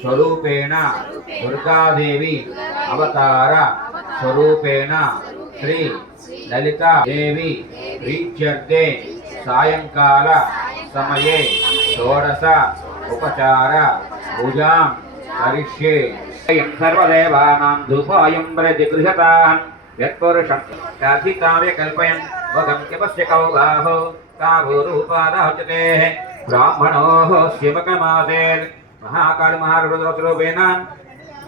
स्वरूपेण दुर्गादेवी अवतार स्वरूपेण श्री ललिता देवी प्रीच्यर्थे सायंकाल समये षोडश उपचार पूजा करिष्ये। सर्वदेवानां धूपायं प्रतिगृहतान् यत्पुरुषं काधिकाव्य कल्पयन् वगं किमस्य कौबाहो काभूरूपादाहचतेः ब्राह्मणोः शिवकमासेन् మహాకాళి మహారుద్రస్వరూపేణ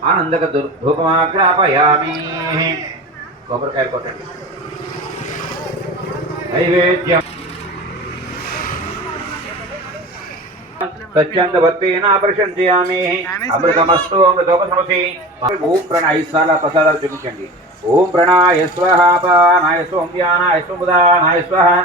ఆనందక ధూపమాగ్రాపయామి. కొబ్బరికాయ కొట్టండి. నైవేద్యం. సత్యంతవత్తేన ప్రశంసయామి. అమృతమస్తు అమృతోపసమసి. ఓం ప్రణాయ ఐదు ప్రసాదాలు చూపించండి. ఓం ప్రణాయ స్వహ పానాయ సోమ్యానాయ సుముదానాయ స్వహ.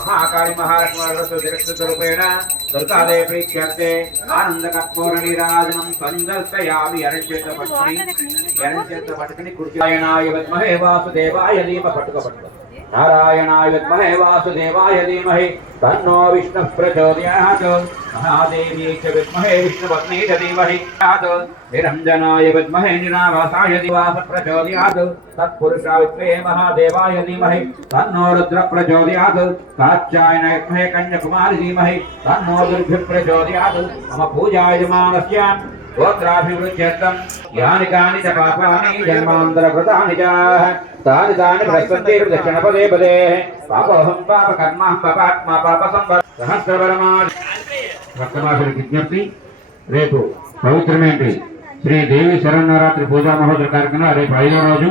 మహాకాళి మహాలక్ష్మి దుర్గాదే దుర్గాదేవి ప్రీత్యర్థే ఆనంద సందర్శయామి ఎరంచేత పట్టుకుని ఎరంచేత పట్టుకుని కుర్చాయనాయ విద్మహే వాసుదేవాయ దీప పట్టుకో పట్టుకో. नारायणाय विद्महे वासुदेवाय धीमहि तन्नो विष्णु प्रचोदयात् महादेवी च विद्महे विष्णुपत्नी च धीमहि। निरञ्जनाय विद्महे निरावासाय दिवास प्रचोदयात् तत्पुरुषा विद्महे महादेवाय धीमहि तन्नो रुद्र प्रचोदयात् काच्यायन विद्महे कन्याकुमारी धीमहि तन्नो दुर्भिः प्रचोदयात् मम पूजायमानस्याम् గోత్రాభివృద్ధ్యర్థం యాని కాని చ పాపాని జన్మాంతర చ. తాని తాని ప్రశ్నంతే దక్షిణ పదే. పదే పాపోహం పాప కర్మ పాపాత్మ పాప సంవత్ సహస్రవరమా. భక్తమాసుడి విజ్ఞప్తి. రేపు పవిత్రమేంటి? శ్రీ దేవి శరణవరాత్రి పూజా మహోదయ కార్యక్రమం రేపు ఐదో రోజు.